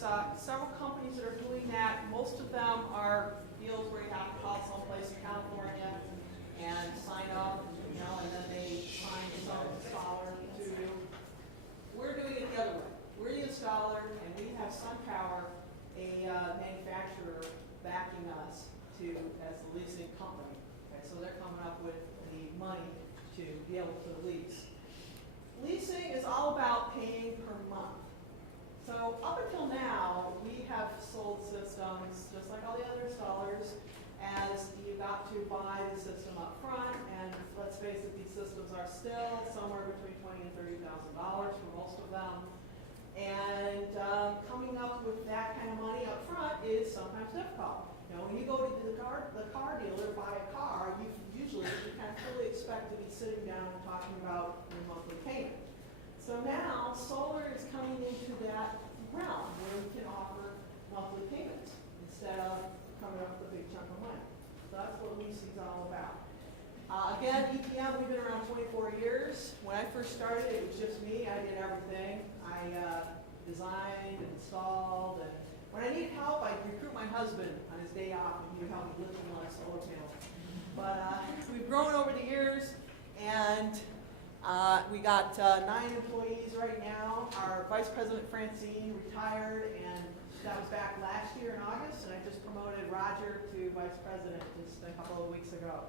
there's several companies that are doing that. Most of them are deals where you have to call someplace in California and sign up, and then they find some installer to do. We're doing it the other way. We're the installer, and we have SunPower, a manufacturer, backing us as the leasing company. Okay, so they're coming up with the money to be able to lease. Leasing is all about paying per month. So up until now, we have sold systems, just like all the other installers, as you got to buy the system up front, and let's face it, these systems are still somewhere between $20,000 and $30,000 for most of them. And coming up with that kind of money up front is sometimes difficult. When you go to the car dealer, buy a car, you kind of fully expect to be sitting down and talking about your monthly payment. So now solar is coming into that realm where we can offer monthly payments instead of coming up with a big chunk of money. So that's what leasing is all about. Again, EPM, we've been around 24 years. When I first started, it was just me. I did everything. I designed and installed, and when I needed help, I'd recruit my husband on his day off, and he would help me lift a lot of solar panels. But we've grown over the years, and we got 9 employees right now. Our Vice President Francine retired, and that was back last year in August, and I just promoted Roger to Vice President just a couple of weeks ago.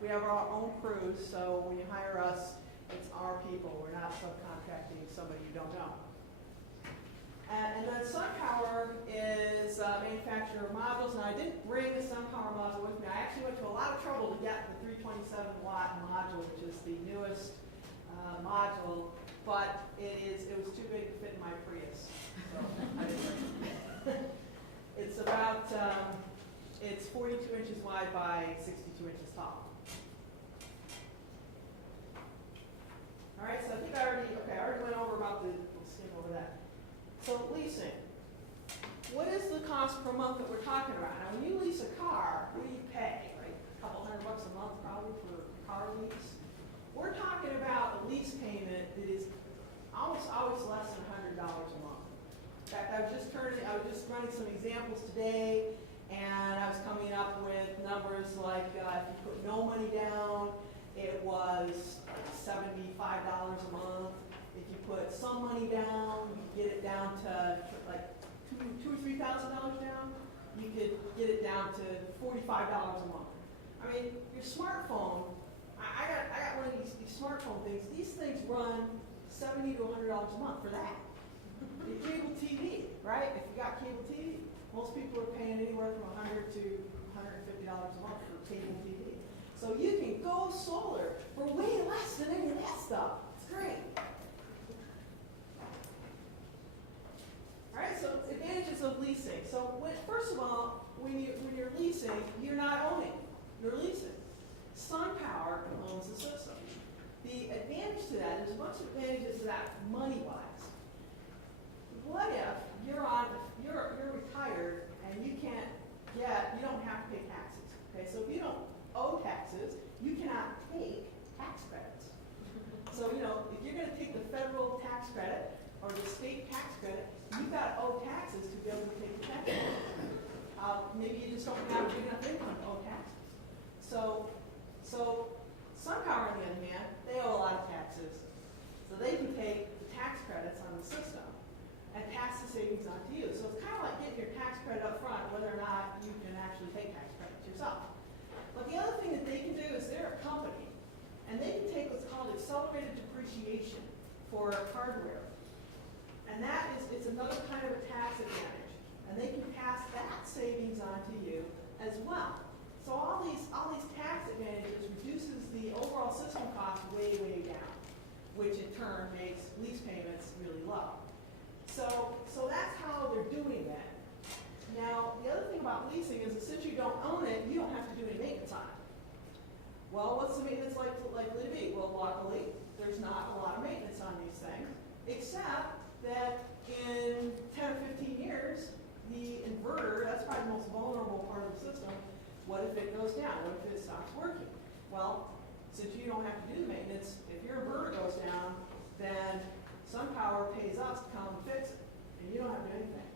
We have our own crews, so when you hire us, it's our people. We're not subcontracting somebody you don't know. And then SunPower is a manufacturer of modules. Now, I didn't bring the SunPower module with me. I actually went to a lot of trouble to get the 327-watt module, which is the newest module, but it was too big to fit in my Prius, so I didn't bring it. It's about, it's 42 inches wide by 62 inches tall. All right, so I think I already went over about we'll skim over that. So leasing. What is the cost per month that we're talking about? Now, when you lease a car, what do you pay? Right? A couple $100 a month probably for a car lease. We're talking about a lease payment that is almost always less than $100 a month. In fact, I was just running some examples today, and I was coming up with numbers like if you put no money down, it was $75 a month. If you put some money down, you get it down to like $2,000 or $3,000 down. You could get it down to $45 a month. I mean, your smartphone. I got one of these smartphone things. These things run $70 to $100 a month for that. The cable TV, right? If you got cable TV, most people are paying anywhere from $100 to $150 a month for cable TV. So you can go solar for way less than any of that stuff. It's great. All right, so advantages of leasing. So first of all, when you're leasing, you're not owning, you're leasing. SunPower owns the system. The advantage to that, there's a bunch of advantages to that money-wise. What if you're retired and you don't have to pay taxes? Okay, so if you don't owe taxes, you cannot take tax credits. So if you're going to take the federal tax credit or the state tax credit, you've got to owe taxes to be able to take the tax credit. Maybe you just don't have big enough income to owe taxes. So SunPower, on the other hand, they owe a lot of taxes. So they can take the tax credits on the system and pass the savings on to you. So it's kind of like getting your tax credit up front, whether or not you can actually take tax credits yourself. But the other thing that they can do is they're a company, and they can take what's called accelerated depreciation for hardware. And it's another kind of a tax advantage. And they can pass that savings on to you as well. So all these tax advantages reduces the overall system cost way, way down, which in turn makes lease payments really low. So that's how they're doing that. Now, the other thing about leasing is that since you don't own it, you don't have to do any maintenance on it. Well, what's the maintenance likely to be? Well, luckily, there's not a lot of maintenance on these things, except that in 10 or 15 years, the inverter, that's probably the most vulnerable part of the system, what if it goes down? What if it stops working? Well, since you don't have to do the maintenance, if your inverter goes down, then SunPower pays us to come and fix it, and you don't have to do anything.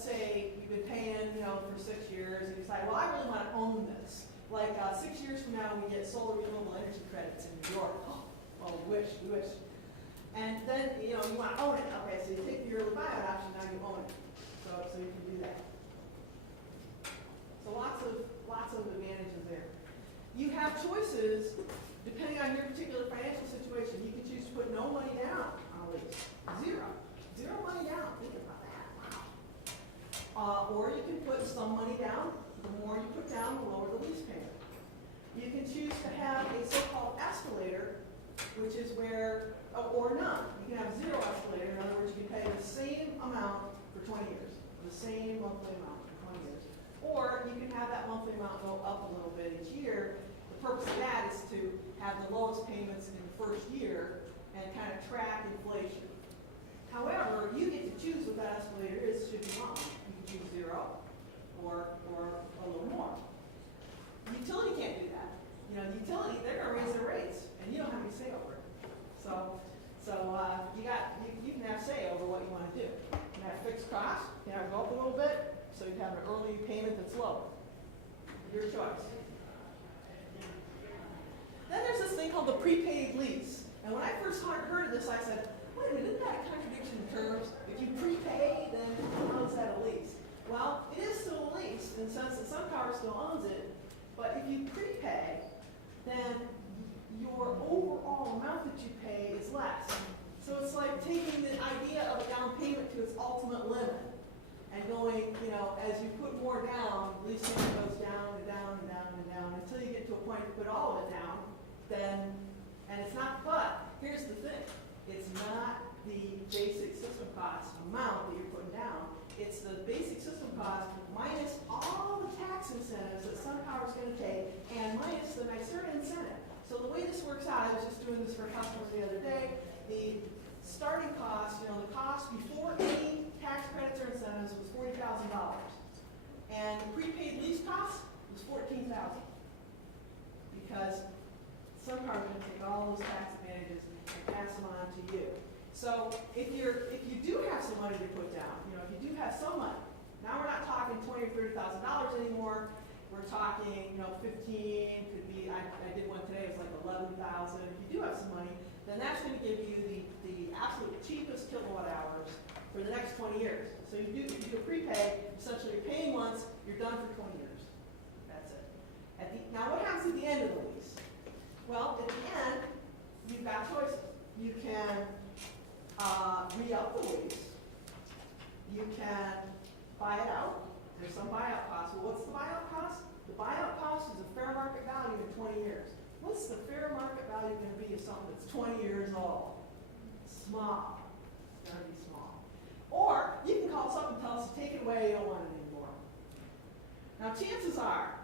let's say you've been paying, for 6 years, and you decide, well, I really want to own this. Like 6 years from now, we get solar renewable energy credits in New York. Oh, well, we wish. And then, you want to own it. Okay, so you take the early buyout option, now you own it. So you can do that. So lots of advantages there. You have choices depending on your particular financial situation. You can choose to put no money down on a lease. Zero money down. Think about that. Wow. Or you can put some money down. The more you put down, the lower the lease payment. You can choose to have a so-called escalator, which is where, or none. You can have zero escalator. In other words, you can pay the same amount for 20 years, the same monthly amount for 20 years. Or you can have that monthly amount go up a little bit each year. The purpose of that is to have the lowest payments in the first year and kind of track inflation. However, you get to choose what that escalator is should you want. You can choose zero or a little more. The utility can't do that. The utility, they're going to raise their rates, and you don't have any say over it. So you can have say over what you want to do. You can have fixed costs, you can have it go up a little bit, so you have an early payment that's lower. Your choice. Then there's this thing called the prepaid lease. And when I first heard of this, I said, wait a minute, isn't that a contradiction in terms? If you prepay, then how is that a lease? Well, it is still a lease in the sense that SunPower still owns it, but if you prepay, then your overall amount that you pay is less. So it's like taking the idea of a down payment to its ultimate limit and going, as you put more down, lease payment goes down and down and down and down until you get to a point to put all of it down, and it's not, but here's the thing, it's not the basic system cost amount that you're putting down, it's the basic system cost minus all the tax incentives that SunPower is going to take and minus the NYSERDA incentive. So the way this works out, I was just doing this for customers the other day, the starting cost, the cost before any tax credits or incentives was $40,000. And the prepaid lease cost was $14,000. Because SunPower is going to take all those tax advantages and pass them on to you. So if you do have some money to put down, if you do have some money, now we're not talking $20,000 or $30,000 anymore. We're talking, 15, could be, I did one today, it was like 11,000. If you do have some money, then that's going to give you the absolute cheapest kilowatt hours for the next 20 years. So if you do a prepay, essentially you're paying once, you're done for 20 years. That's it. Now what happens at the end of the lease? Well, at the end, you've got choices. You can re-up the lease. You can buy it out. There's some buyout costs. Well, what's the buyout cost? The buyout cost is a fair market value in 20 years. What's the fair market value going to be of something that's 20 years old? Small. It's going to be small. Or you can call us up and tell us to take it away, you don't want it anymore. Now chances are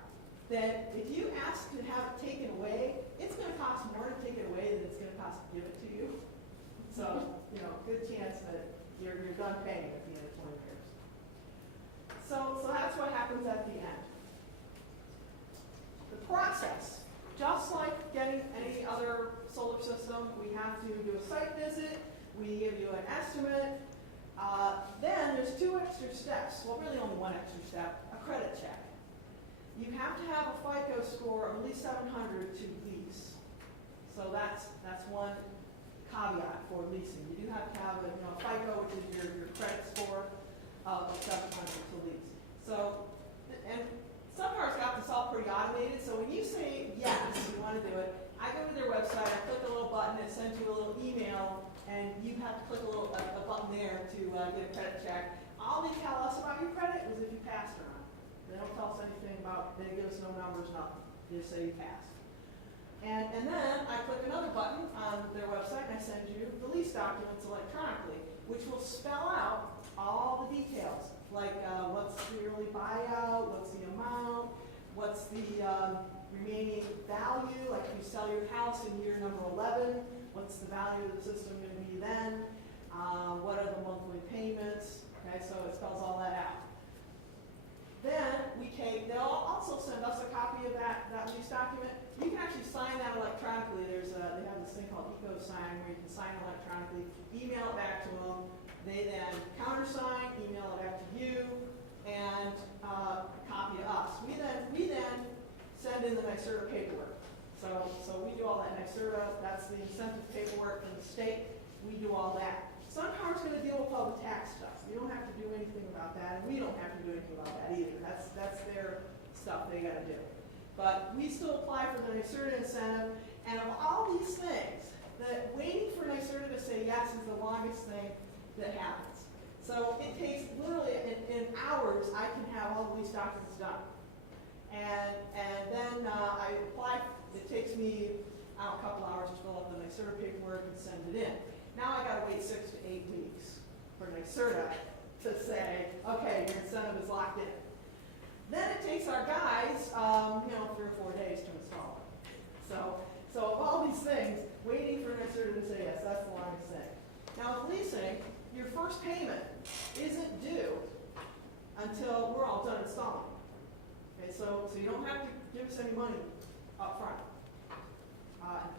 that if you ask to have it taken away, it's going to cost more to take it away than it's going to cost to give it to you. So, good chance that you're done paying at the end of 20 years. So that's what happens at the end. The process, just like getting any other solar system, we have to do a site visit, we give you an estimate, then there's 2 extra steps, well really only 1 extra step, a credit check. You have to have a FICO score of at least 700 to lease. So that's one caveat for leasing. You do have to have a FICO, which is your credit score of 700 to lease. So, and SunPower's got this all pretty automated, so when you say yes, you want to do it, I go to their website, I click a little button, it sends you a little email, and you have to click a button there to get a credit check. All they tell us about your credit is if you passed or not. They don't tell us anything about, they give us no numbers, nothing. They just say you passed. And then I click another button on their website and I send you the lease documents electronically, which will spell out all the details, like what's the yearly buyout, what's the amount, what's the remaining value, like if you sell your house in year number 11, what's the value of the system going to be then, what are the monthly payments, okay, so it spells all that out. Then they'll also send us a copy of that lease document. You can actually sign that electronically. They have this thing called EcoSign where you can sign electronically, email it back to them. They then countersign, email it back to you. in the NYSERDA paperwork. So we do all that. NYSERDA, that's the incentive paperwork from the state. We do all that. SunPower's going to deal with all the tax stuff. You don't have to do anything about that, and we don't have to do anything about that either. That's their stuff they got to do. But we still apply for the NYSERDA incentive, and of all these things, that waiting for NYSERDA to say yes is the longest thing that happens. So it takes literally in hours I can have all the lease documents done. And then I apply, it takes me a couple hours to fill out the NYSERDA paperwork and send it in. Now I gotta wait 6 to 8 weeks for NYSERDA to say, okay, your incentive is locked in. Then it takes our guys, 3 or 4 days to install it. So of all these things, waiting for NYSERDA to say yes, that's the longest thing. Now with leasing, your first payment isn't due until we're all done installing. Okay, so you don't have to give us any money up front.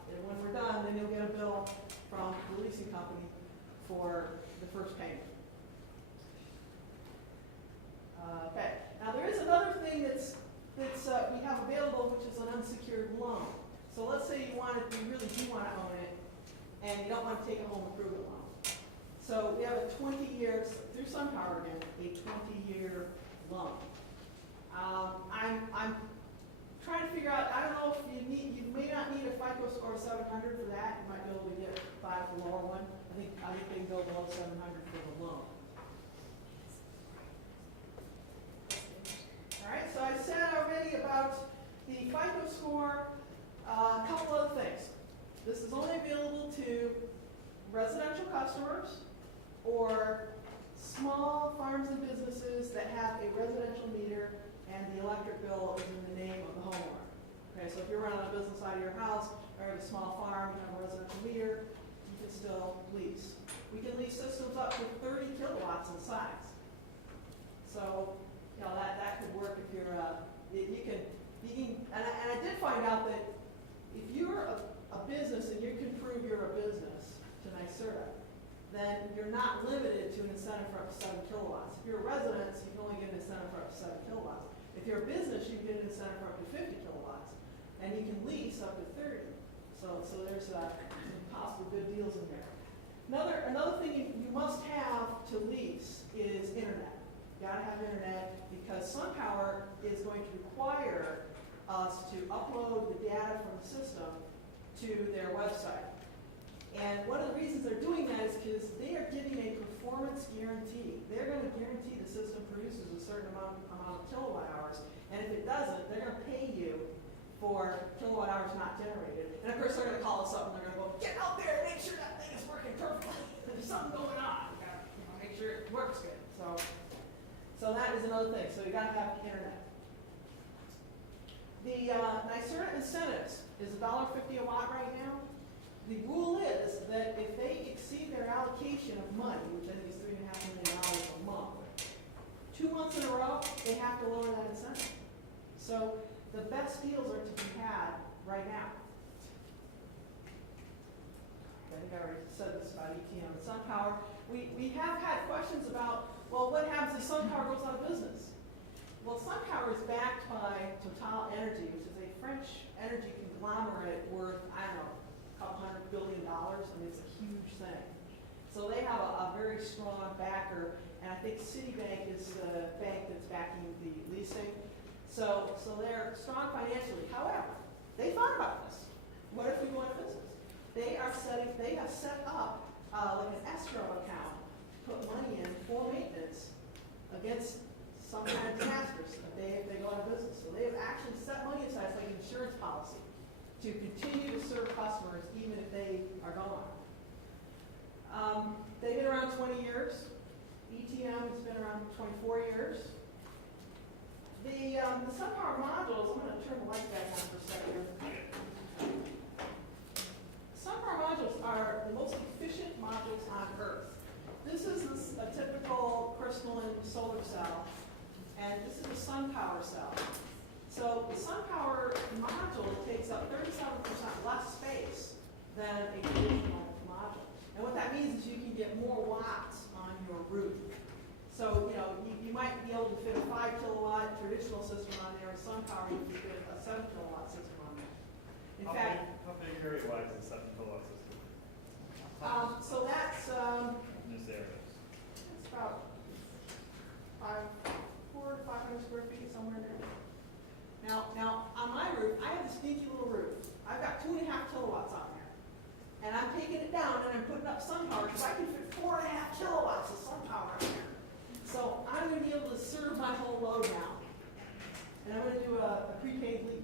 And when we're done, then you'll get a bill from the leasing company for the first payment. Okay. Now there is another thing that's we have available, which is an unsecured loan. So let's say you really do want to own it, and you don't want to take a home improvement loan. So we have a 20-year, through SunPower again, a 20-year loan. I'm trying to figure out, I don't know if you may not need a FICO score of 700 for that. You might be able to get by the lower one. I think they can go below 700 for the loan. All right, so I said already about the FICO score, a couple other things. This is only available to residential customers or small farms and businesses that have a residential meter and the electric bill is in the name of the homeowner. Okay, so if you're running a business out of your house or have a small farm, you have a residential meter, you can still lease. We can lease systems up to 30 kilowatts in size. So, that could work if you're, and I did find out that if you're a business and you can prove you're a business to NYSERDA, then you're not limited to an incentive for up to 7 kilowatts. If you're a resident, you can only get an incentive for up to 7 kilowatts. If you're a business, you can get an incentive for up to 50 kilowatts, and you can lease up to 30. So there's some possible good deals in there. Another thing you must have to lease is internet. You gotta have internet because SunPower is going to require us to upload the data from the system to their website. And one of the reasons they're doing that is because they are giving a performance guarantee. They're going to guarantee the system produces a certain amount of kilowatt hours, and if it doesn't, they're going to pay you for kilowatt hours not generated. And of course, they're going to call us up and they're going to go, get out there and make sure that thing is working perfectly. There's something going on. You got to make sure it works good. So that is another thing. So you got to have internet. The NYSERDA incentives is $1.50 a watt right now. The rule is that if they exceed their allocation of money, which I think is $3.5 million a month, 2 months in a row, they have to lower that incentive. So the best deals are to be had right now. I think I already said this about ETM and SunPower. We have had questions about, well, what happens if SunPower goes out of business? Well, SunPower is backed by Total Energy, which is a French energy conglomerate worth, I don't know, $200 billion. I mean, it's a huge thing. So they have a very strong backer, and I think Citibank is the bank that's backing the leasing. So they're strong financially. However, they thought about this. What if we go out of business? They have set up like an escrow account to put money in for maintenance against some kind of disasters if they go out of business. So they have actually set money aside, it's like an insurance policy, to continue to serve customers even if they are gone. They've been around 20 years. ETM has been around 24 years. The SunPower modules, I'm going to turn the light back on for a second. SunPower modules are the most efficient modules on Earth. This is a typical crystalline solar cell, and this is a SunPower cell. So the SunPower module takes up 37% less space than a traditional module. And what that means is you can get more watts on your roof. So, you know, you might be able to fit a 5 kilowatt traditional system on there, and SunPower you can fit a 7 kilowatt system on there. In fact, how big area wise is 7 kilowatt system? so that's, In this area. it's about 400 to 500 square feet, somewhere in there. Now, on my roof, I have a sneaky little roof. I've got 2.5 kilowatts on there. And I'm taking it down and I'm putting up SunPower, because I can fit 4.5 kilowatts of SunPower on there. So I'm gonna be able to serve my whole load now. And I'm gonna do a prepaid lease